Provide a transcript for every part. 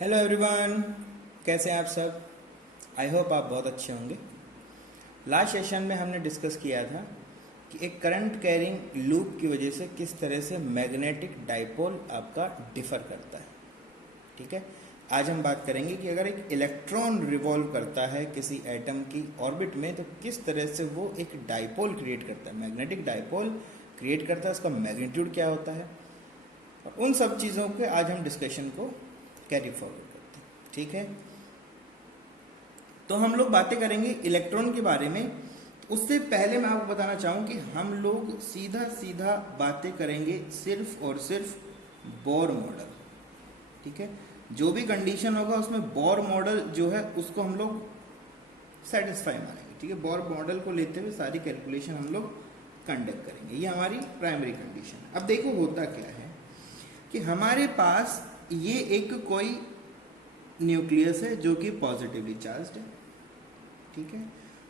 Hello everyone, कैसे हैं आप सब। आई होप आप बहुत अच्छे होंगे। लास्ट सेशन में हमने डिस्कस किया था कि एक करंट कैरिंग लूप की वजह से किस तरह से मैग्नेटिक डाइपोल आपका डिफर करता है। ठीक है, आज हम बात करेंगे कि अगर एक इलेक्ट्रॉन रिवॉल्व करता है किसी एटम की ऑर्बिट में तो किस तरह से वो एक डाइपोल क्रिएट करता है, मैग्नेटिक डाइपोल क्रिएट करता है, उसका मैग्नीट्यूड क्या होता है। और उन सब चीज़ों के आज हम डिस्कशन को कैरी फॉरवर्ड करते हैं। ठीक है, तो हम लोग बातें करेंगे इलेक्ट्रॉन के बारे में। तो उससे पहले मैं आपको बताना चाहूँ कि हम लोग सीधा सीधा बातें करेंगे सिर्फ और सिर्फ बोर मॉडल। ठीक है, जो भी कंडीशन होगा उसमें बोर मॉडल जो है उसको हम लोग सेटिस्फाई मानेंगे। ठीक है, बोर मॉडल को लेते हुए सारी कैलकुलेशन हम लोग कंडक्ट करेंगे, ये हमारी प्राइमरी कंडीशन। अब देखो होता क्या है कि हमारे पास ये एक कोई न्यूक्लियस है जो कि पॉजिटिवली चार्ज्ड है। ठीक है,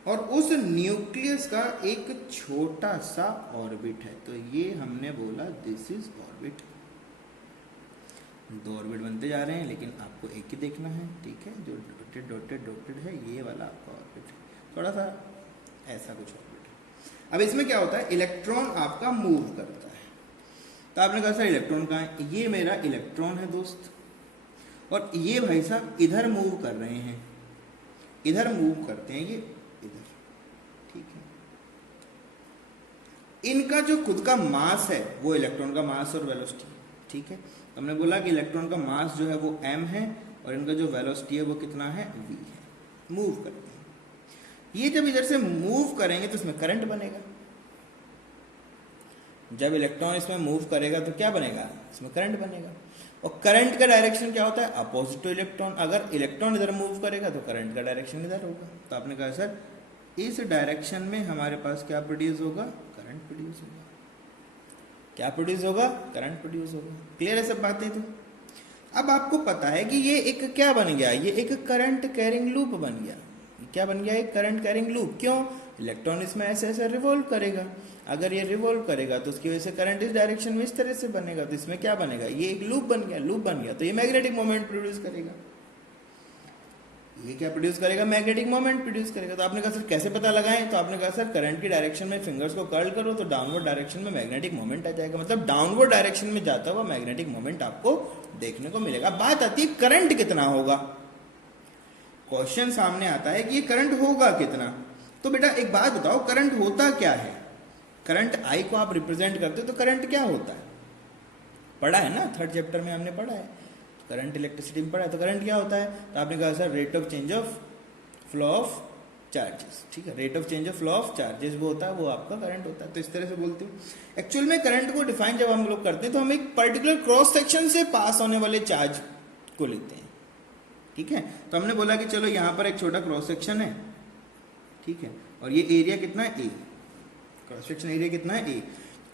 और उस न्यूक्लियस का एक छोटा सा ऑर्बिट है, तो ये हमने बोला दिस इज ऑर्बिट। दो ऑर्बिट बनते जा रहे हैं लेकिन आपको एक ही देखना है। ठीक है, जो डॉटेड डॉटेड डॉटेड है ये वाला आपका ऑर्बिट है, थोड़ा सा ऐसा कुछ ऑर्बिट है। अब इसमें क्या होता है, इलेक्ट्रॉन आपका मूव करता है। तो आपने कहा सर इलेक्ट्रॉन कहाँ है, ये मेरा इलेक्ट्रॉन है दोस्त, और ये भाई साहब इधर मूव कर रहे हैं, इधर मूव करते हैं ये इधर। ठीक है, इनका जो खुद का मास है वो इलेक्ट्रॉन का मास और वेलोसिटी। ठीक है, हमने बोला कि इलेक्ट्रॉन का मास जो है वो m है और इनका जो वेलोसिटी है वो कितना है, v है। मूव करते हैं, ये जब इधर से मूव करेंगे तो इसमें करंट बनेगा। जब इलेक्ट्रॉन इसमें मूव करेगा तो क्या बनेगा, इसमें करंट बनेगा। और करंट का डायरेक्शन क्या होता है, अपोजिट टू इलेक्ट्रॉन। अगर इलेक्ट्रॉन इधर मूव करेगा तो करंट का डायरेक्शन इधर होगा। तो आपने कहा सर इस डायरेक्शन में हमारे पास क्या प्रोड्यूस होगा, करंट प्रोड्यूस होगा। क्या प्रोड्यूस होगा, करंट प्रोड्यूस होगा। क्लियर है सब बातें। तो अब आपको पता है कि ये एक क्या बन गया, ये एक करंट कैरिंग लूप बन गया। क्या बन गया, एक करंट कैरिंग लूप। क्यों, इलेक्ट्रॉन इसमें ऐसे ऐसे रिवॉल्व करेगा। अगर ये रिवॉल्व करेगा तो उसकी वजह से करंट इस डायरेक्शन में इस तरह से बनेगा, तो इसमें क्या बनेगा, ये एक लूप बन गया। लूप बन गया तो ये मैग्नेटिक मोमेंट प्रोड्यूस करेगा। ये क्या प्रोड्यूस करेगा, मैग्नेटिक मोमेंट प्रोड्यूस करेगा। तो आपने कहा सर कैसे पता लगाएं, तो आपने कहा सर करंट की डायरेक्शन में फिंगर्स को कर्ल करो तो डाउनवर्ड डायरेक्शन में मैग्नेटिक मोमेंट आ जाएगा। मतलब डाउनवर्ड डायरेक्शन में जाता हुआ मैग्नेटिक मोमेंट आपको देखने को मिलेगा। बात आती है करंट कितना होगा। क्वेश्चन सामने आता है कि ये करंट होगा कितना। तो बेटा एक बात बताओ, करंट होता क्या है। करंट आई को आप रिप्रेजेंट करते हो तो करंट क्या होता है, पढ़ा है ना, थर्ड चैप्टर में हमने पढ़ा है, करंट इलेक्ट्रिसिटी में पढ़ा है। तो करंट क्या होता है, तो आपने कहा sir rate of change of flow of charges. ठीक है, rate of change of flow of charges वो होता है, वो आपका करंट होता है। तो इस तरह से बोलते हो। एक्चुअल में करंट को डिफाइन जब हम लोग करते हैं तो हम एक पर्टिकुलर क्रॉस सेक्शन से पास होने वाले चार्ज को लेते हैं। ठीक है, तो हमने बोला कि चलो यहाँ पर एक छोटा क्रॉस सेक्शन है। ठीक है, और ये एरिया कितना है, ए। क्रॉस सेक्शन एरिया कितना है, ए।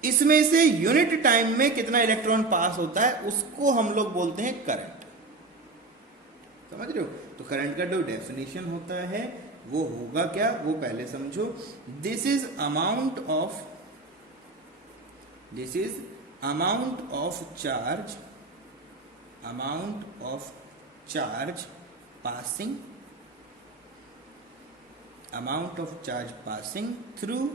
इसमें से यूनिट टाइम में कितना इलेक्ट्रॉन पास होता है उसको हम लोग बोलते हैं करंट। समझ रहे हो। तो करंट का जो डेफिनेशन होता है वो होगा क्या, वो पहले समझो। This is amount of charge, amount of charge passing, amount of charge passing through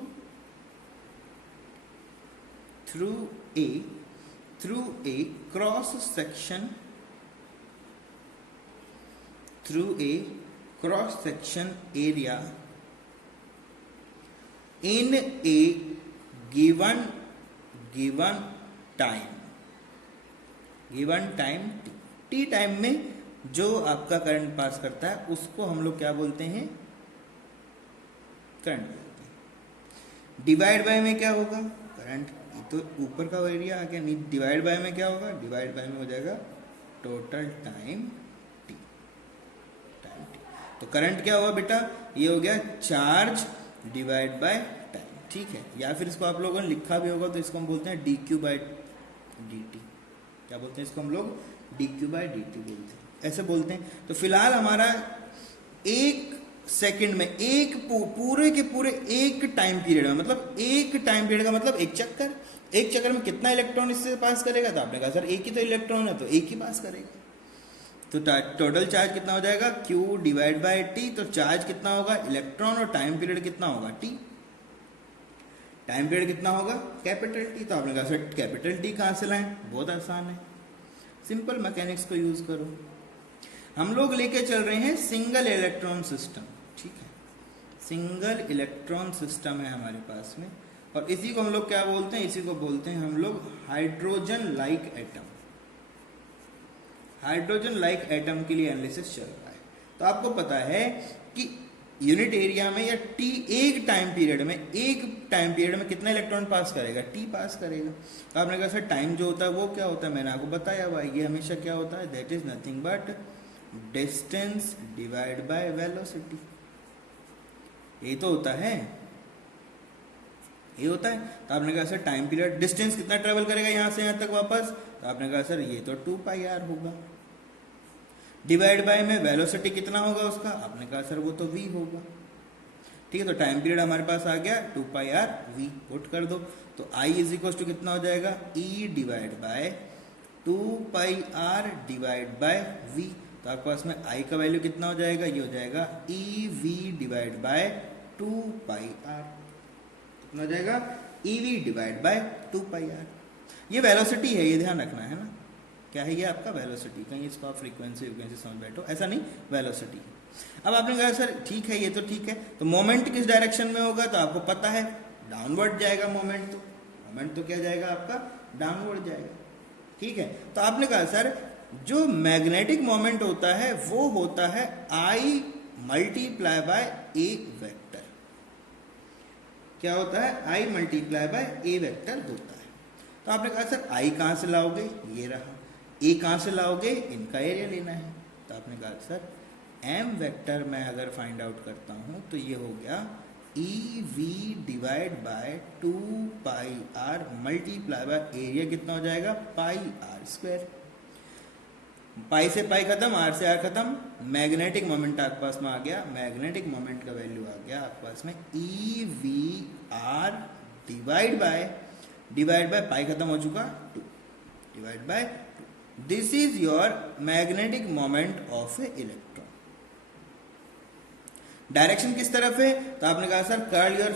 a cross section, through a cross section area in a given time t time में जो आपका करंट पास करता है उसको हम लोग क्या बोलते हैं, करंट बोलते हैं। डिवाइड बाय में क्या होगा, करंट तो ऊपर का एरिया आ गया, डिवाइड बाय में क्या होगा, डिवाइड बाय में हो जाएगा टोटल टाइम टी। तो करंट क्या होगा बेटा, ये हो गया चार्ज डिवाइड बाय टाइम। ठीक है, या फिर इसको आप लोगों ने लिखा भी होगा तो इसको हम बोलते हैं D Q by D T. क्या बोलते हैं इसको हम लोग, D Q by D T बोलते हैं, ऐसे बोलते हैं। तो फिलहाल हमारा एक सेकंड में एक पूरे के पूरे एक टाइम पीरियड में, मतलब एक टाइम पीरियड का मतलब एक चक्कर में कितना इलेक्ट्रॉन इससे पास करेगा। तो आपने कहा सर एक ही तो इलेक्ट्रॉन है तो एक ही पास करेगा। तो टोटल चार्ज कितना हो जाएगा Q डिवाइड बाय T। तो चार्ज कितना होगा इलेक्ट्रॉन और टाइम पीरियड कितना होगा T। टाइम पीरियड कितना होगा कैपिटल T। तो आपने कहा सर कैपिटल T कहाँ से लाएं, बहुत आसान है, सिंपल मैकेनिक्स को यूज करो। हम लोग लेके चल रहे हैं सिंगल इलेक्ट्रॉन सिस्टम, ठीक है, सिंगल इलेक्ट्रॉन सिस्टम है हमारे पास में, और इसी को हम लोग क्या बोलते हैं, इसी को बोलते हैं हम लोग hydrogen like atom. Hydrogen like atom के लिए एनालिसिस चल रहा है। तो आपको पता है कि यूनिट एरिया में या टी एक टाइम पीरियड में कितना इलेक्ट्रॉन पास करेगा, टी पास करेगा। तो आपने कहा सर टाइम जो होता है वो क्या होता है, मैंने आपको बताया हुआ ये हमेशा क्या होता है, that is nothing but distance divide by velocity. ये तो होता है, ये होता है। तो आपने कहा सर टाइम पीरियड डिस्टेंस कितना ट्रेवल करेगा यहां से यहां तक वापस, तो आपने कहा सर ये तो 2πr होगा। डिवाइड बाय में वेलोसिटी कितना होगा उसका, आपने कहा सर वो तो v होगा, ठीक है। तो टाइम पीरियड हमारे पास आ गया 2πr v, पुट कर दो। तो I इज इक्वल टू कितना हो जाएगा E divide bye 2πr divide by v। तो आपके पास में I का वैल्यू कितना हो जाएगा, ये हो जाएगा EV डिवाइड बाय 2πr, कितना हो जाएगा EV डिवाइड बाय 2πr। ये वेलोसिटी है, ये ध्यान रखना है ना, क्या है ये आपका वेलोसिटी, कहीं इसको आप फ्रीक्वेंसी समझ बैठो, ऐसा नहीं, वेलोसिटी। अब आपने कहा सर ठीक है ये तो ठीक है, तो मोमेंट किस डायरेक्शन में होगा, तो आपको पता है डाउनवर्ड जाएगा मोमेंट, तो मोमेंट तो क्या जाएगा आपका डाउनवर्ड जाएगा, ठीक है। तो आपने कहा सर जो मैग्नेटिक मोमेंट होता है वो होता है I multiply by A vector. क्या होता है, I multiply by A vector होता है। तो आपने कहा सर I कहां से लाओगे, ये रहा, ए कहां से लाओगे, इनका एरिया लेना है। तो आपने कहा सर m वेक्टर मैं अगर फाइंड आउट करता हूं तो ये हो गया EV divide by 2πr multiply by area कितना हो जाएगा πr²। पाई से पाई खत्म, आर से आर खत्म, मैग्नेटिक मोमेंट आपके पास में आ गया, मैग्नेटिक मोमेंट का वैल्यू आ गया आपके पास में EVr डिवाइड बाय पाई खत्म हो चुका 2 divide by 2। This is your magnetic moment of A electron. Direction किस तरफ है, तो आपने कहा sir curl your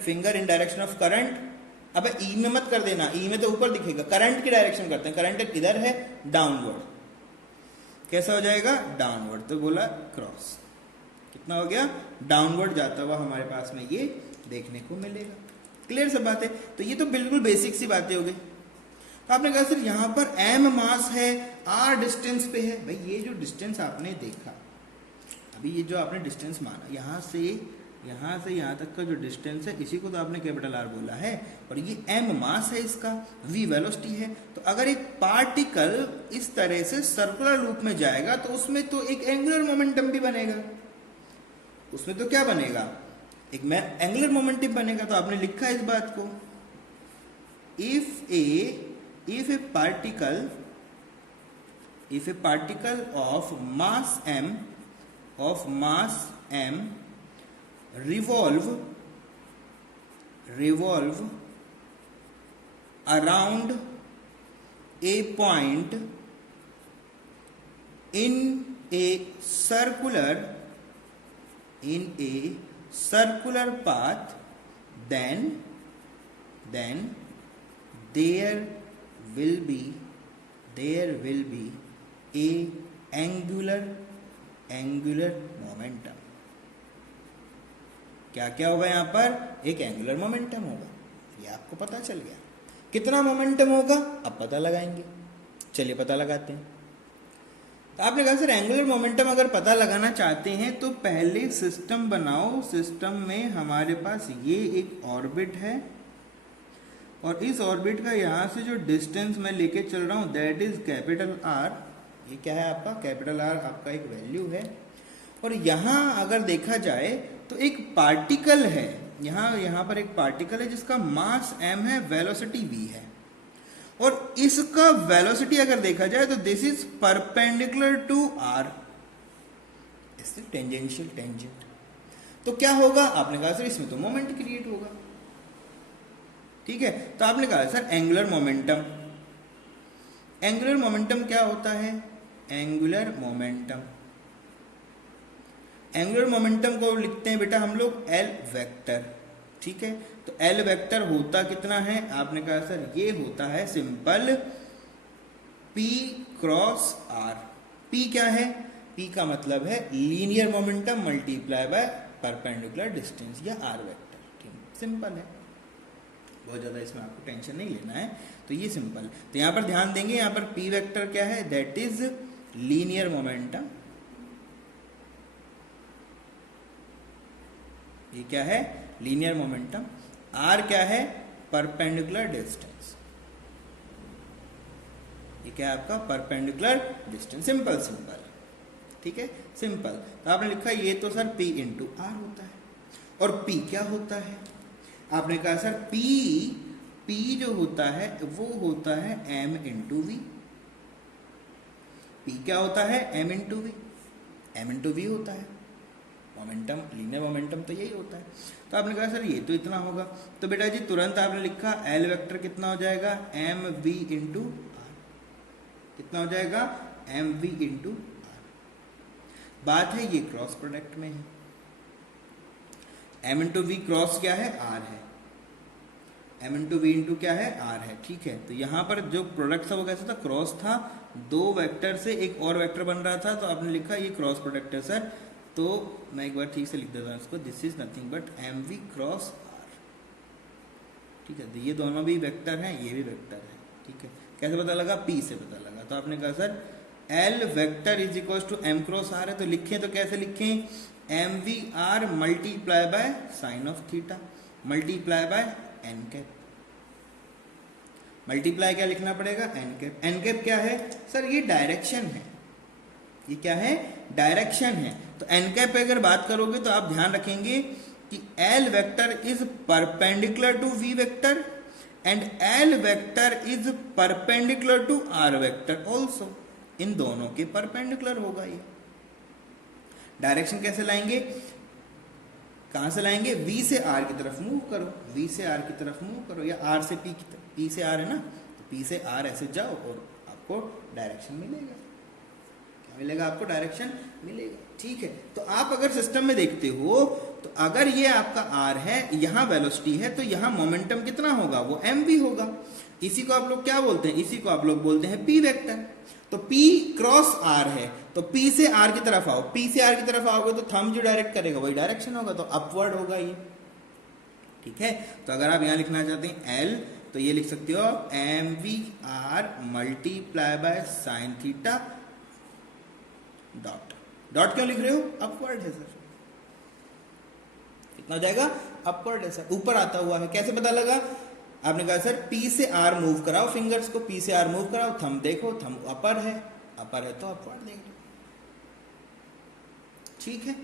finger in direction of current. अब ई में मत कर देना, ई में तो ऊपर दिखेगा, करंट की डायरेक्शन करते हैं, करंट किधर है डाउनवर्ड, कैसा हो जाएगा डाउनवर्ड, तो बोला क्रॉस, कितना हो गया डाउनवर्ड जाता हुआ हमारे पास में ये देखने को मिलेगा। क्लियर सब बात है, तो ये तो बिल्कुल बेसिक सी बातें हो गई। तो आपने कहा सर यहां पर m मास है, r डिस्टेंस पे है, भाई ये जो डिस्टेंस आपने देखा अभी, ये जो आपने डिस्टेंस माना यहां से यहां तक का जो डिस्टेंस है इसी को तो आपने कैपिटल R बोला है, और ये m मास है इसका, v वेलोसिटी है। तो अगर एक पार्टिकल इस तरह से सर्कुलर लूप में जाएगा तो उसमें तो एक एंगुलर मोमेंटम भी बनेगा, उसमें तो क्या बनेगा एक एंगुलर मोमेंटम बनेगा। तो आपने लिखा इस बात को, if a particle of mass m revolve around a point in a circular path, then there will be a angular momentum। क्या क्या होगा यहां पर, एक एंगुलर मोमेंटम होगा, ये आपको पता चल गया। कितना मोमेंटम होगा अब पता लगाएंगे, चलिए पता लगाते हैं। तो आपने कहा सर एंगुलर मोमेंटम अगर पता लगाना चाहते हैं तो पहले सिस्टम बनाओ, सिस्टम में हमारे पास ये एक ऑर्बिट है, और इस ऑर्बिट का यहां से जो डिस्टेंस मैं लेके चल रहा हूं दैट इज कैपिटल R। ये क्या है आपका कैपिटल R, आपका एक वैल्यू है। और यहां अगर देखा जाए तो एक पार्टिकल है, यहां पर एक पार्टिकल है जिसका मास m है, वेलोसिटी v है, और इसका वेलोसिटी अगर देखा जाए तो this is perpendicular to R, इससे टेंजेंट। तो क्या होगा, आपने कहा सर इसमें तो मोमेंट क्रिएट होगा, ठीक है। तो आपने कहा सर एंगुलर मोमेंटम क्या होता है, एंगुलर मोमेंटम। एंगुलर मोमेंटम को लिखते हैं बेटा हम लोग एल वेक्टर, ठीक है। तो एल वेक्टर होता कितना है, आपने कहा सर ये होता है simple P cross R. P क्या है, P का मतलब है linear momentum multiply by perpendicular distance या आर वेक्टर, ठीक, सिंपल है, बहुत ज़्यादा इसमें आपको टेंशन नहीं लेना है। तो ये सिंपल, तो यहाँ पर ध्यान देंगे, यहाँ पर P वेक्टर क्या है, दैट इज लीनियर मोमेंटम, ये क्या है लीनियर मोमेंटम, R क्या है परपेंडिकुलर डिस्टेंस, ये क्या है आपका परपेंडिकुलर डिस्टेंस, सिंपल सिंपल, ठीक है सिंपल। तो आपने लिखा ये तो सर P इंटू आर होता है, और P क्या होता है, आपने कहा सर P जो होता है वो होता है M इंटू वी। P क्या होता है M into V, M into V होता है मोमेंटम, लीनियर मोमेंटम तो यही होता है। तो आपने कहा सर ये तो इतना होगा, तो बेटा जी तुरंत आपने लिखा एल वेक्टर कितना हो जाएगा एम वी इंटू आर, कितना हो जाएगा एम वी इंटू आर। बात है ये क्रॉस प्रोडक्ट में है, एम इंटू वी क्रॉस क्या है आर है, एम इंटू वी इंटू क्या है आर है, ठीक है। तो यहाँ पर जो प्रोडक्ट था वो कैसा था, क्रॉस था, दो वेक्टर से एक और वेक्टर बन रहा था, तो आपने लिखा ये क्रॉस प्रोडक्ट है सर। तो मैं एक बार ठीक से लिख देता हूँ इसको, this is nothing but M V cross R, ठीक है। तो ये दोनों भी वेक्टर हैं, ये भी वेक्टर है, ठीक है। कैसे पता लगा, पी से पता लगा। तो आपने कहा sir L vector is equal to M cross R है, तो लिखें तो कैसे लिखें, M V R multiply by sine of theta multiply by N cap, multiply क्या लिखना पड़ेगा एन कैप। एन कैप क्या है सर, ये डायरेक्शन है, ये क्या है डायरेक्शन है। तो एन कैप पे अगर बात करोगे तो आप ध्यान रखेंगे कि L vector is perpendicular to V vector and L vector is perpendicular to R vector also, इन दोनों के परपेंडिकुलर होगा ये। डायरेक्शन कैसे लाएंगे, कहां से लाएंगे, V से R की तरफ मूव करो, V से R की तरफ मूव करो, या R से P की तरफ, P से R है ना, तो P से R ऐसे जाओ और आपको डायरेक्शन मिलेगा, क्या मिलेगा आपको डायरेक्शन मिलेगा, ठीक है। तो आप अगर सिस्टम में देखते हो तो अगर ये आपका R है, यहाँ वेलोसिटी है, तो यहाँ मोमेंटम कितना होगा, वो mv होगा। इसी को आप लोग क्या बोलते हैं, इसी को आप लोग बोलते हैं P वेक्टर। तो P क्रॉस R है, तो P से R की तरफ आओ, P से R की तरफ आओगे तो थंब जो डायरेक्ट करेगा वही डायरेक्शन होगा, तो अपवर्ड होगा ये, ठीक है। तो अगर आप यहां लिखना चाहते हैं L, तो ये लिख सकते हो M V R multiply by sine theta dot, dot क्यों लिख रहे हो, अपवर्ड है सर, कितना हो जाएगा अपवर्ड है सर, ऊपर आता हुआ है। कैसे पता लगा, आपने कहा सर P से R मूव कराओ, फिंगर्स को P से R मूव कराओ, थंब देखो, थंब अपर है तो अपवर्ड देख लो, ठीक है।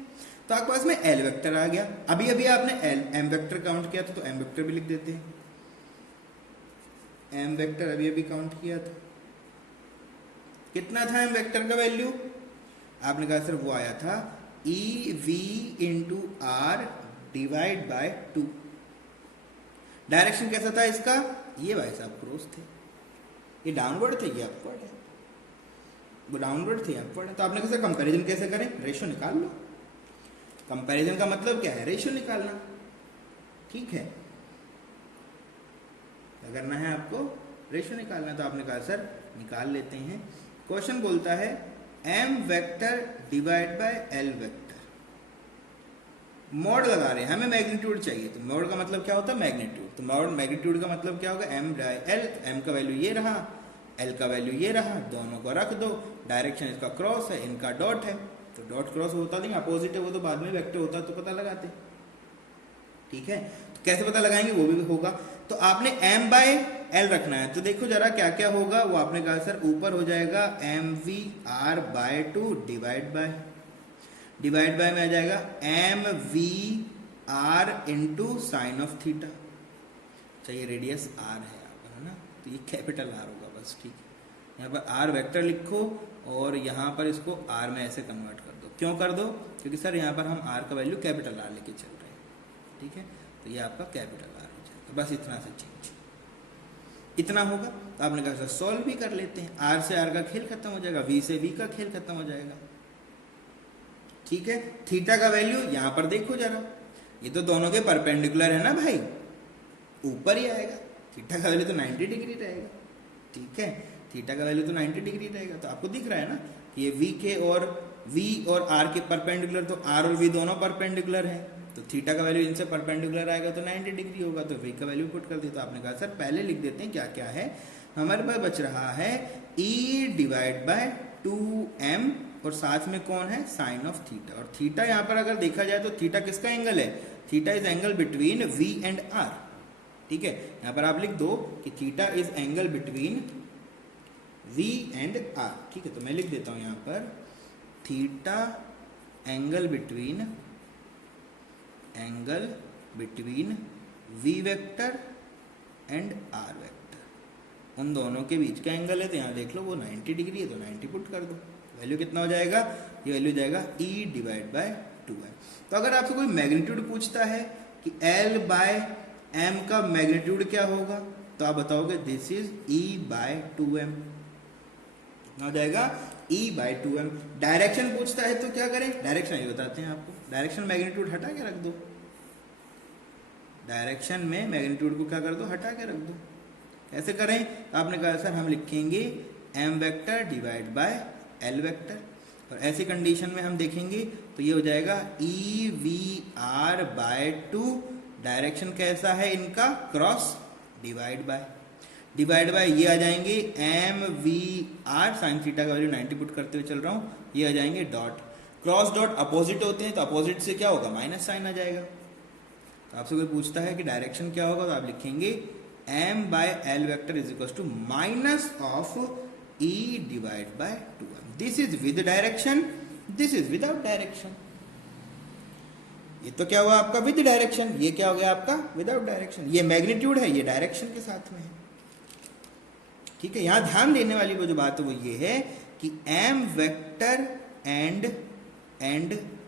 तो आपके पास में L वेक्टर आ गया। अभी अभी आपने M वेक्टर काउंट किया था, तो M वेक्टर भी लिख देते हैं, M वेक्टर अभी अभी काउंट किया था, कितना था M वेक्टर का वैल्यू, आपने कहा सर वो आया था EV into R divide by 2। Direction कैसा था इसका, ये भाई साहब क्रॉस थे, ये डाउनवर्ड थे, ये अपवर्ड है, वो डाउनवर्ड थे अपवर्ड है। तो आपने कहा सर कंपैरिजन कैसे करें, रेशो निकाल लो। कंपैरिजन का मतलब क्या है, रेशो निकालना, ठीक है। क्या करना है आपको, रेशो निकालना। तो आपने कहा सर निकाल लेते हैं। क्वेश्चन बोलता है m vector divide by l vector, mod लगा रहे हैं, हमें मैग्नीट्यूड चाहिए, तो मॉड का मतलब क्या होता है मैग्नीट्यूड, तो मॉड मैग्नीट्यूड का मतलब क्या होगा m बाय l, m का वैल्यू ये रहा, l का वैल्यू ये रहा, दोनों को रख दो, डायरेक्शन इसका क्रॉस है, इनका डॉट है, तो डॉट क्रॉस होता नहीं, अपोजिट है वो तो बाद में वेक्टर होता तो पता लगाते, ठीक है। तो कैसे पता लगाएंगे वो भी होगा। तो आपने m बाय l रखना है, तो देखो जरा क्या क्या होगा, वो आपने कहा सर ऊपर हो जाएगा M V R by 2 divide by में आ जाएगा M V R into sine of theta, चाहिए रेडियस r है यहाँ पर, है ना, तो ये कैपिटल R होगा बस, ठीक है। यहाँ पर R वेक्टर लिखो और यहाँ पर इसको R में ऐसे कन्वर्ट कर दो, क्यों कर दो, क्योंकि सर यहाँ पर हम R का वैल्यू कैपिटल R लेके चल रहे हैं, ठीक है। तो ये आपका कैपिटल R हो जाएगा, बस इतना सा चेंज, इतना होगा। तो आपने कहा सर सॉल्व भी कर लेते हैं, आर से आर का खेल खत्म हो जाएगा, वी से वी का खेल खत्म हो जाएगा। ठीक है, थीटा का वैल्यू यहां पर देखो जरा, ये तो दोनों के परपेंडिकुलर है ना भाई, ऊपर ही आएगा। थीटा का वैल्यू तो 90 डिग्री रहेगा। ठीक है, थीटा का वैल्यू तो 90 डिग्री रहेगा। तो आपको दिख रहा है ना कि ये वी के और वी और आर के परपेंडिकुलर, तो आर और वी दोनों परपेंडिकुलर हैं, तो थीटा का वैल्यू इनसे परपेंडिकुलर आएगा तो 90 डिग्री होगा। तो वी का वैल्यू पुट कर दिया। तो आपने कहा सर पहले लिख देते हैं क्या क्या है। हमारे पास बच रहा है ई डिवाइड बाय 2m और साथ में कौन है, साइन ऑफ थीटा। और थीटा यहाँ पर अगर देखा जाए तो थीटा किसका एंगल है, theta is angle between v and r। ठीक है, यहाँ पर आप लिख दो कि theta is angle between v and r। ठीक है, तो मैं लिख देता हूं यहाँ पर theta angle between v vector and r vector, उन दोनों के बीच का एंगल है। तो यहाँ देख लो वो 90 डिग्री है, तो 90 पुट कर दो। वैल्यू कितना हो जाएगा, ये वैल्यू जाएगा e डिवाइड बाय 2m। तो अगर आपसे कोई मैग्नीट्यूड पूछता है कि L बाय m का मैग्नीट्यूड क्या होगा, तो आप बताओगे this is e by 2m। कितना हो जाएगा, e बाय 2m। डायरेक्शन पूछता है तो क्या करें, डायरेक्शन ये बताते हैं आपको, डायरेक्शन मैग्नीट्यूड हटा के रख दो, डायरेक्शन में मैग्नीट्यूड को क्या कर दो, हटा के रख दो। कैसे करें, तो आपने कहा सर हम लिखेंगे m vector divide by l vector, और ऐसी कंडीशन में हम देखेंगे तो ये हो जाएगा E V R by 2। Direction कैसा है इनका, क्रॉस, डिवाइड बाय ये आ जाएंगे M V R, sine theta का वैल्यू 90 पुट करते हुए चल रहा हूँ, ये आ जाएंगे डॉट, क्रॉस डॉट अपोजिट होते हैं, तो अपोजिट से क्या होगा, माइनस साइन आ जाएगा। तो आपसे कोई पूछता है कि डायरेक्शन क्या होगा, तो आप लिखेंगे m by L vector is equal to minus of e divide by 2m। This is with direction, this is without direction. ये तो क्या हुआ आपका विद डायरेक्शन, ये क्या हो गया आपका विदाउट डायरेक्शन। ये मैग्नीट्यूड है, ये डायरेक्शन के साथ में है। ठीक है, यहां ध्यान देने वाली वो जो बात है वो ये है कि m vector and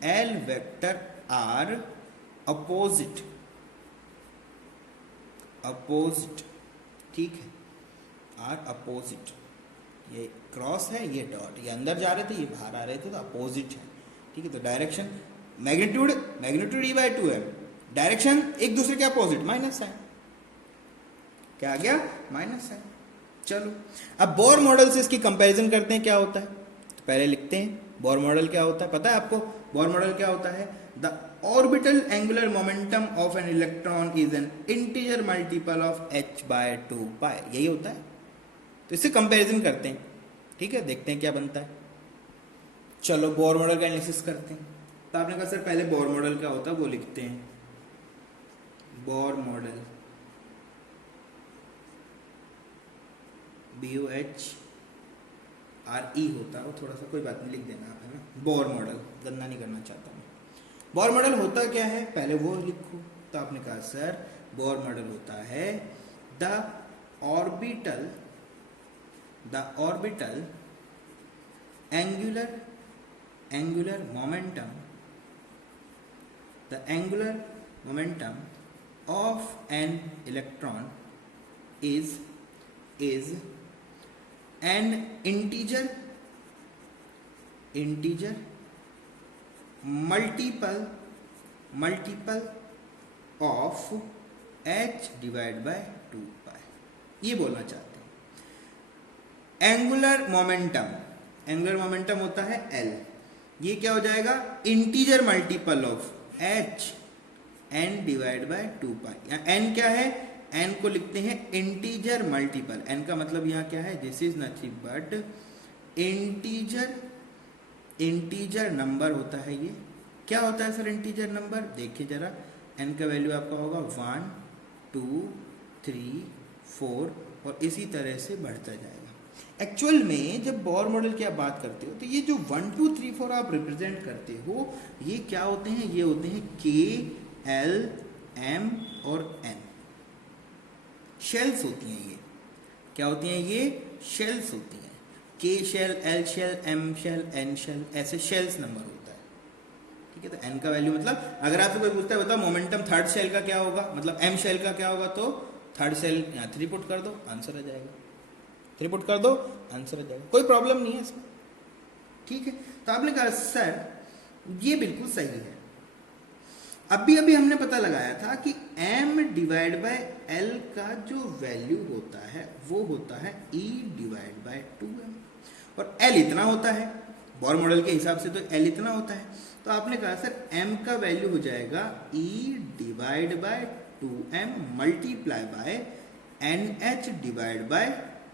l vector are opposite, ठीक है, आर अपोजिट। ये क्रॉस है, ये डॉट, ये अंदर जा रहे थे, ये बाहर आ रहे थे, तो अपोजिट है। ठीक है, तो direction magnitude e by 2m, direction एक दूसरे के अपोजिट, माइनस साइन, क्या आ गया, माइनस साइन। चलो अब बोर मॉडल से इसकी कंपैरिजन करते हैं क्या होता है। तो पहले लिखते हैं बोर मॉडल क्या होता है। पता है आपको बोर मॉडल क्या होता है, the orbital angular momentum of an electron is an integer multiple of h by 2 pi, यही होता है। तो इससे कंपैरिजन करते हैं। ठीक है, देखते हैं क्या बनता है। चलो बोर मॉडल का एनालिसिस करते हैं। तो आपने कहा सर पहले बोर मॉडल क्या होता है वो लिखते हैं। बोर मॉडल BOHRE होता है, वो थोड़ा सा कोई बात नहीं लिख देना आप, है ना। बोर मॉडल गंदा नहीं करना चाहता मैं। बोर मॉडल होता क्या है पहले वो लिखो। तो आपने कहा सर बोर मॉडल होता है the orbital angular momentum of an electron is an integer multiple of h divide by 2 पाई, ये बोलना चाहते हैं। एंगुलर मोमेंटम होता है L, ये क्या हो जाएगा, integer multiple of h n divide by 2 पाई। यहाँ n क्या है, n को लिखते हैं इंटीजर मल्टीपल, n का मतलब यहाँ क्या है, this is nothing but integer number होता है। ये क्या होता है सर इंटीजर नंबर, देखिए जरा, n का वैल्यू आपका होगा 1 2 3 4 और इसी तरह से बढ़ता जाएगा। एक्चुअल में जब बोर मॉडल की आप बात करते हो तो ये जो 1 2 3 4 आप रिप्रेजेंट करते हो, ये क्या होते हैं, ये होते हैं K L M और N, शेल्स होती हैं। ये क्या होती हैं, ये शेल्स होती हैं। K shell, L shell, M shell, N shell, ऐसे शेल्स नंबर होता है। ठीक है, तो N का वैल्यू मतलब अगर आपसे कोई पूछता है बताओ मोमेंटम थर्ड शेल का क्या होगा, मतलब M शेल का क्या होगा, तो थर्ड सेल यहाँ 3 पुट कर दो, आंसर आ जाएगा। 3 पुट कर दो, आंसर आ जाएगा, कोई प्रॉब्लम नहीं है इसमें। ठीक है, तो आपने कहा सर ये बिल्कुल सही है। अभी अभी हमने पता लगाया था कि m डिवाइड बाय l का जो वैल्यू होता है वो होता है e डिवाइड बाय 2m, और l इतना होता है, बोर मॉडल के हिसाब से तो l इतना होता है। तो आपने कहा सर m का वैल्यू हो जाएगा e divide by 2m multiply by nh divide by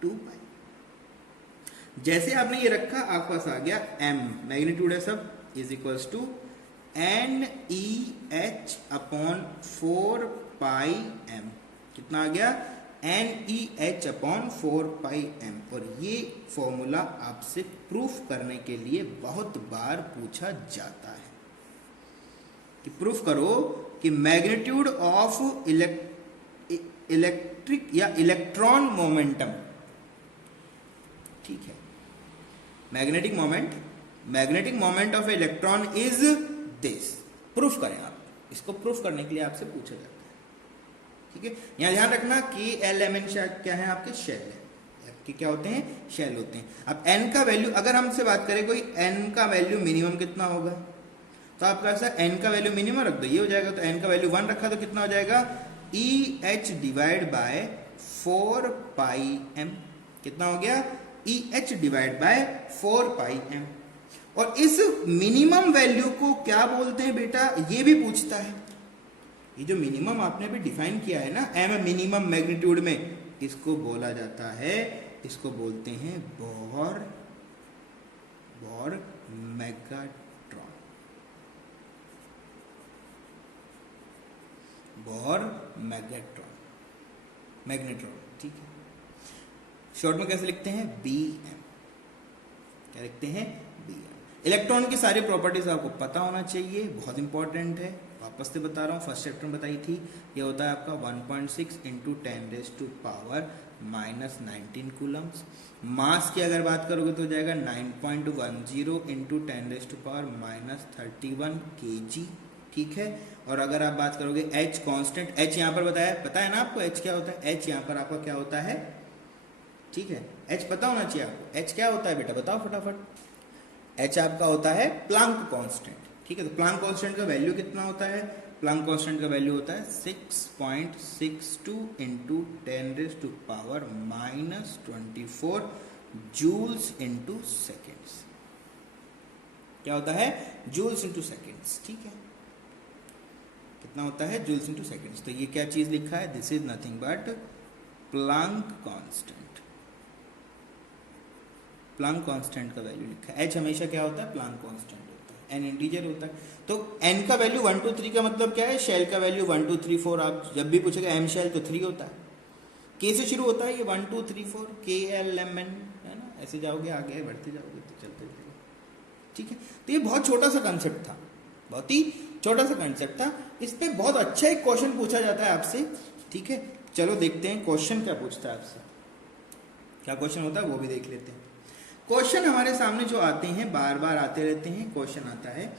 2 जैसे आपने ये रखा आपके पास आ गया m मैग्नीट्यूड है सब, is equals to N E H upon 4 pi M. कितना आ गया? N E H upon 4 pi M. और ये फॉर्मूला आपसे प्रूफ करने के लिए बहुत बार पूछा जाता है कि प्रूफ करो कि मैग्नीट्यूड ऑफ इलेक्ट्रिक या इलेक्ट्रॉन मोमेंटम, ठीक है, magnetic moment of electron is this. Proof करें आप, इसको प्रूफ करने के लिए आपसे पूछा जाता है। ठीक है, यहां ध्यान रखना कि एल एम एन क्या है, आपके शेल है, आपके क्या होते हैं, शेल होते हैं। अब एन का वैल्यू, अगर हमसे बात करें कोई एन का वैल्यू मिनिमम कितना होगा, तो आपका ऐसा एन का वैल्यू मिनिमम रख दो, ये हो जाएगा। तो एन का वैल्यू 1 रखा तो कितना हो जाएगा, E H divide by 4 pi M. कितना हो गया, E H divide by 4 pi M. और इस मिनिमम वैल्यू को क्या बोलते हैं बेटा, ये भी पूछता है। ये जो मिनिमम आपने भी डिफाइन किया है ना, एम मिनिमम मैग्नीट्यूड में, इसको बोला जाता है, इसको बोलते हैं बोर मैग्नेट्रॉन। बोर मैग्नेट्रॉन, ठीक है। शॉर्ट में कैसे लिखते हैं, बी एम। क्या लिखते हैं, बी एम। इलेक्ट्रॉन की सारी प्रॉपर्टीज आपको पता होना चाहिए, बहुत इंपॉर्टेंट है। वापस से बता रहा हूँ, फर्स्ट चैप्टर में बताई थी। ये होता है आपका 1.6 इंटू 10⁻⁻19 कूलम्स। मास की अगर बात करोगे तो हो जाएगा 9.10 इंटू 10⁻31 kg, ठीक है। और अगर आप बात करोगे H कांस्टेंट, H यहाँ पर बताया, पता है ना आपको H क्या होता है, H यहाँ पर आपका क्या होता है, ठीक है, H पता होना चाहिए आपको। H क्या होता है बेटा, बताओ फटाफट। H आपका होता है प्लांक कांस्टेंट, ठीक है। तो प्लांक कांस्टेंट का वैल्यू कितना होता है, प्लांक कांस्टेंट का वैल्यू होता है 6.62 इंटू 10⁻⁻24 जूल्स इंटू सेकेंड्स। क्या होता है, जूल्स इंटू सेकेंड्स, ठीक है। कितना होता है, जूल्स इंटू सेकेंड्स। तो ये क्या चीज लिखा है, this is nothing but Planck constant. Planck constant का वैल्यू लिखा है। H हमेशा क्या होता है, प्लांक कांस्टेंट होता है, n इंटीजर होता है। तो n का वैल्यू 1 2 3 का मतलब क्या है, शेल का वैल्यू 1 2 3 4। आप जब भी पूछेगा m शेल तो 3 होता है, k से शुरू होता है ये 1 2 3 4 k l m n, है ना। ऐसे जाओगे आगे बढ़ते जाओगे तो चलते चलेगा, ठीक है। तो ये बहुत छोटा सा कंसेप्ट था, बहुत ही छोटा सा कंसेप्ट था। इस पे बहुत अच्छा एक क्वेश्चन पूछा जाता है आपसे, ठीक है। चलो देखते हैं क्वेश्चन क्या पूछता है आपसे, क्या क्वेश्चन होता है वो भी देख लेते हैं। क्वेश्चन हमारे सामने जो आते हैं, बार बार आते रहते हैं। क्वेश्चन आता है,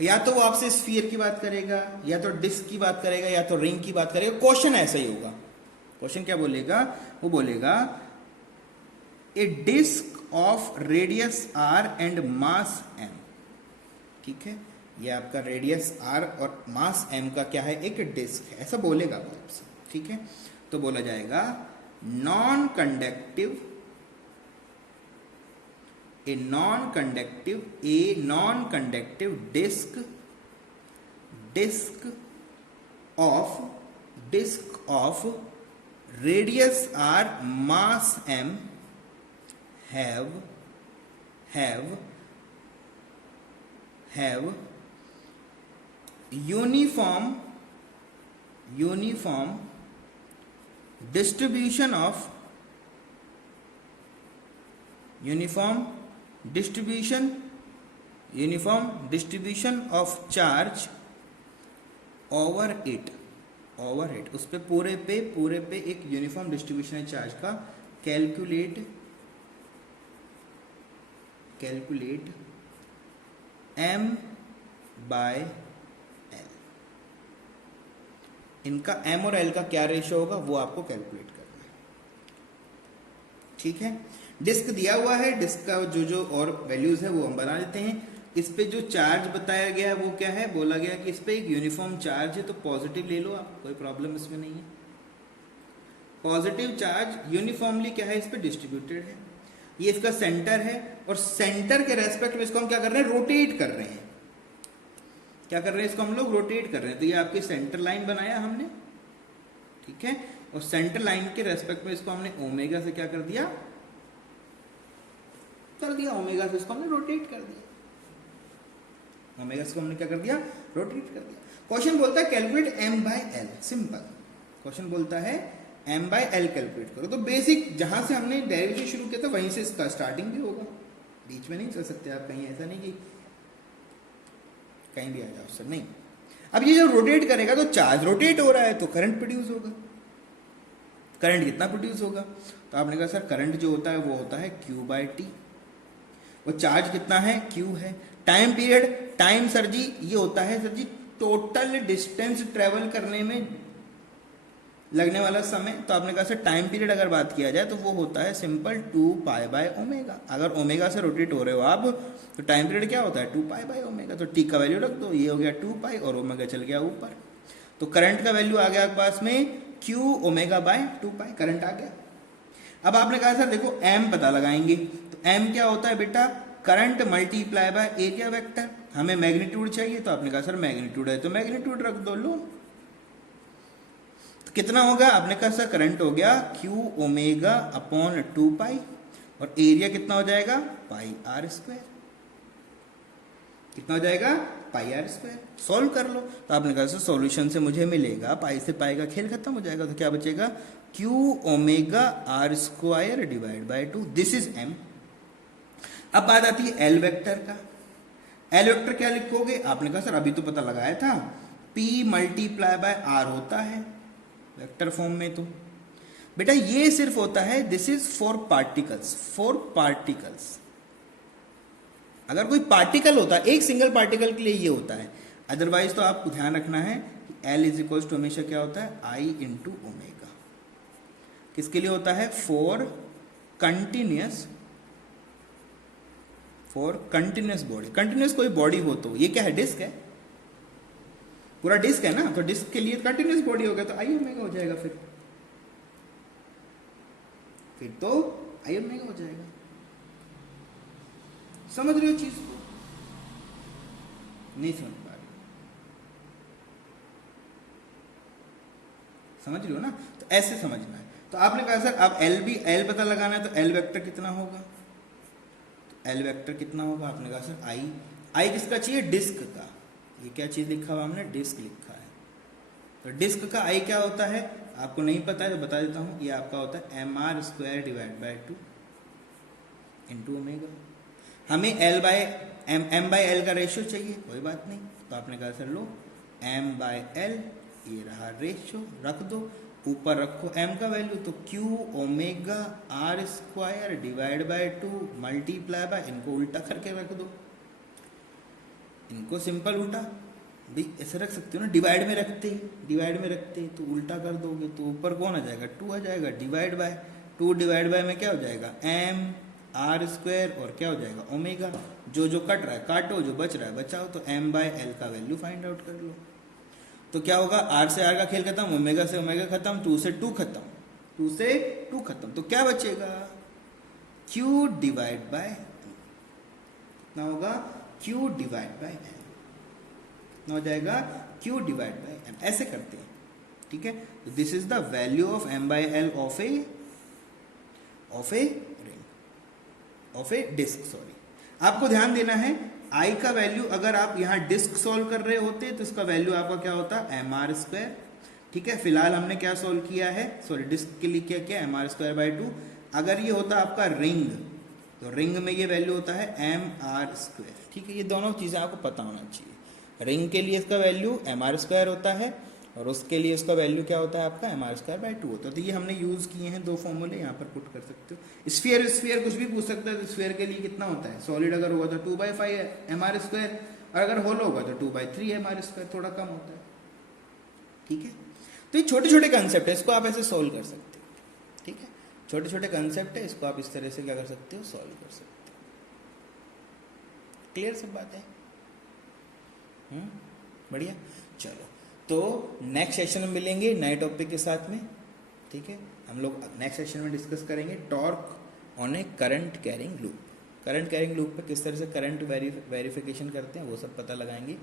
या तो वो आपसे स्फीयर की बात करेगा, या तो डिस्क की बात करेगा, या तो रिंग की बात करेगा। क्वेश्चन ऐसा ही होगा। क्वेश्चन क्या बोलेगा, वो बोलेगा a disc of radius r and mass m, ठीक है। ये आपका रेडियस r और मास m का क्या है, एक डिस्क है, ऐसा बोलेगा वो आपसे, ठीक है। तो बोला जाएगा non conductive a non-conductive disk of radius r mass m have uniform distribution of charge over it, उस पे पूरे पे एक यूनिफॉर्म डिस्ट्रीब्यूशन है चार्ज का। कैलकुलेट m by l इनका एम और एल का क्या रेशियो होगा वो आपको कैलकुलेट करना है। ठीक है, डिस्क दिया हुआ है, डिस्क का जो और वैल्यूज है वो हम बना लेते हैं। इस पे जो चार्ज बताया गया है वो क्या है, बोला गया कि इस पे एक यूनिफॉर्म चार्ज है, तो पॉजिटिव ले लो आप, कोई प्रॉब्लम इसमें नहीं है। पॉजिटिव चार्ज यूनिफॉर्मली क्या है, इस पे डिस्ट्रीब्यूटेड है। ये इसका सेंटर है, और सेंटर के रेस्पेक्ट में इसको हम क्या कर रहे हैं, रोटेट कर रहे हैं। क्या कर रहे हैं, इसको हम लोग रोटेट कर रहे हैं। तो ये आपकी सेंटर लाइन बनाया हमने, ठीक है, और सेंटर लाइन के रेस्पेक्ट में इसको हमने ओमेगा से क्या कर दिया, ओमेगा से इसको हमने रोटेट कर दिया। ओमेगा से हमने क्या कर दिया, रोटेट कर दिया। क्वेश्चन बोलता है calculate M by L, simple question बोलता है एम बाय एल कैलकुलेट करो। तो बेसिक जहां से हमने डेरिवेशन शुरू किया था वहीं से इसका स्टार्टिंग भी होगा, बीच में नहीं चल सकते आप कहीं, ऐसा नहीं कि कहीं भी आ जाओ सर, नहीं। अब ये जब रोटेट करेगा तो चार्ज रोटेट हो रहा है तो करंट प्रोड्यूस होगा। करंट कितना प्रोड्यूस होगा, तो आपने कहा सर करंट जो होता है वो होता है Q बाय टी। वो चार्ज कितना है, Q है। टाइम पीरियड, टाइम सर जी ये होता है सर जी टोटल डिस्टेंस ट्रेवल करने में लगने वाला समय। तो आपने कहा सर टाइम पीरियड अगर बात किया जाए तो वो होता है सिंपल 2 पाई बाय ओमेगा। अगर ओमेगा से रोटेट हो रहे हो आप तो टाइम पीरियड क्या होता है 2 पाई बाय ओमेगा। तो टी का वैल्यू रख दो, ये हो गया 2 पाई और ओमेगा चल गया ऊपर। तो करंट का वैल्यू आ गया आपके पास में Q omega by 2 pi, current आ गया। अब आपने कहा सर देखो M पता लगाएंगे, तो M क्या होता है बेटा, current multiply by area vector. हमें मैग्नीट्यूड चाहिए, तो आपने कहा सर मैग्नीट्यूड है तो मैग्नीट्यूड रख दो, लो। तो कितना होगा, आपने कहा सर करंट हो गया Q ओमेगा अपॉन 2 पाई, और एरिया कितना हो जाएगा पाई आर स्क्वायर। कितना हो जाएगा पाई आर स्क्वायर। सॉल्व कर लो, तो आपने कहा सर सॉल्यूशन से मुझे मिलेगा पाई से पाई का खेल खत्म हो जाएगा। तो क्या बचेगा, Q omega R square divide by 2, this is M। अब बात आती है एल वेक्टर का। एल वेक्टर क्या लिखोगे, आपने कहा सर अभी तो पता लगाया था P मल्टीप्लाई बाय आर होता है वेक्टर फॉर्म में। तो बेटा ये सिर्फ होता है, this is for particles, for particles. अगर कोई पार्टिकल होता है, एक सिंगल पार्टिकल के लिए ये होता है, अदरवाइज तो आपको ध्यान रखना है कि L इज इक्वल टू हमेशा क्या होता है I इंटू ओमेगा। किसके लिए होता है, for continuous, for continuous body. Continuous कोई बॉडी हो तो, ये क्या है डिस्क है, पूरा डिस्क है ना, तो डिस्क के लिए कंटिन्यूस बॉडी हो गया तो I ओमेगा हो जाएगा। फिर तो I ओमेगा हो जाएगा। समझ रहे हो चीज को, नहीं समझ पा रहे, समझ रहे हो ना, तो ऐसे समझना है। तो आपने कहा सर अब एल पता लगाना है, तो एल वेक्टर कितना होगा, तो एल वेक्टर कितना होगा, आपने कहा सर आई किसका चाहिए, डिस्क का। ये क्या चीज लिखा हुआ हमने, डिस्क लिखा है। तो डिस्क का आई क्या होता है, आपको नहीं पता है तो बता देता हूं, ये आपका होता है M R square divide by 2 into omega. हमें एम बाय एल का रेशियो चाहिए, कोई बात नहीं, तो आपने कहा सर लो एम बाय एल, ये रहा रेशियो, रख दो, ऊपर रखो एम का वैल्यू, तो Q omega R square divide by 2 multiply by, इनको उल्टा करके रख दो, इनको सिंपल उल्टा भी ऐसे रख सकते हो ना, डिवाइड में रखते तो उल्टा कर दोगे तो ऊपर कौन आ जाएगा 2 आ जाएगा, डिवाइड बाय 2 डिवाइड बाय में क्या हो जाएगा एम आर स्क्वायर और क्या हो जाएगा ओमेगा। जो कट रहा है काटो, जो बच रहा है बचाओ। तो एम बाय एल का वैल्यू फाइंड आउट कर लो। तो क्या होगा, आर से आर का खेल खत्म, ओमेगा से ओमेगा खत्म, 2 से 2 खत्म, 2 से 2 खत्म। तो क्या बचेगा, Q डिवाइड बाय, कितना होगा Q डिवाइड बाय एम, कितना हो जाएगा Q डिवाइड बाय एम। ऐसे करते हैं, ठीक है। तो this is the value of M by L of a disc, sorry. आपको ध्यान देना है, आई का वैल्यू अगर आप यहाँ डिस्क सोल्व कर रहे होते तो इसका वैल्यू आपका क्या होता एम आर स्क्वायर, ठीक है। फिलहाल हमने क्या सोल्व किया है, सॉरी डिस्क के लिए क्या किया एम आर स्क्वायर बाय 2। अगर ये होता आपका रिंग, तो रिंग में ये वैल्यू होता है एम आर स्क्वायर, ठीक है। ये दोनों चीजें आपको पता होना चाहिए। रिंग के लिए इसका वैल्यू एम आर स्क्वायर होता है और उसके लिए उसका वैल्यू क्या होता है आपका एम आर स्क्वायर बाय 2 होता है। तो ये हमने यूज किए हैं 2 फॉर्मूले, यहाँ पर पुट कर सकते हो। स्फीयर कुछ भी पूछ सकता है, तो स्फीयर के लिए कितना होता है, सॉलिड अगर होगा तो 2/5 एम आर स्क्वायर, और अगर होल होगा तो 2/3 एम आर स्क्वायर, थोड़ा कम होता है, ठीक है। तो ये छोटे छोटे कंसेप्ट है, इसको आप ऐसे सोल्व कर सकते हो, ठीक है। छोटे छोटे कंसेप्ट है, इसको आप इस तरह से क्या कर सकते हो, सॉल्व कर सकते हो। क्लियर सब बात है? बढ़िया। चलो, तो नेक्स्ट सेशन में मिलेंगे नए टॉपिक के साथ में, ठीक है। हम लोग नेक्स्ट सेशन में डिस्कस करेंगे torque on A current carrying loop. Current carrying loop पे किस तरह से करंट वेरिफिकेशन करते हैं वो सब पता लगाएंगे।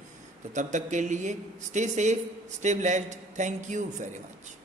तो तब तक के लिए stay safe, stay blessed, thank you very much.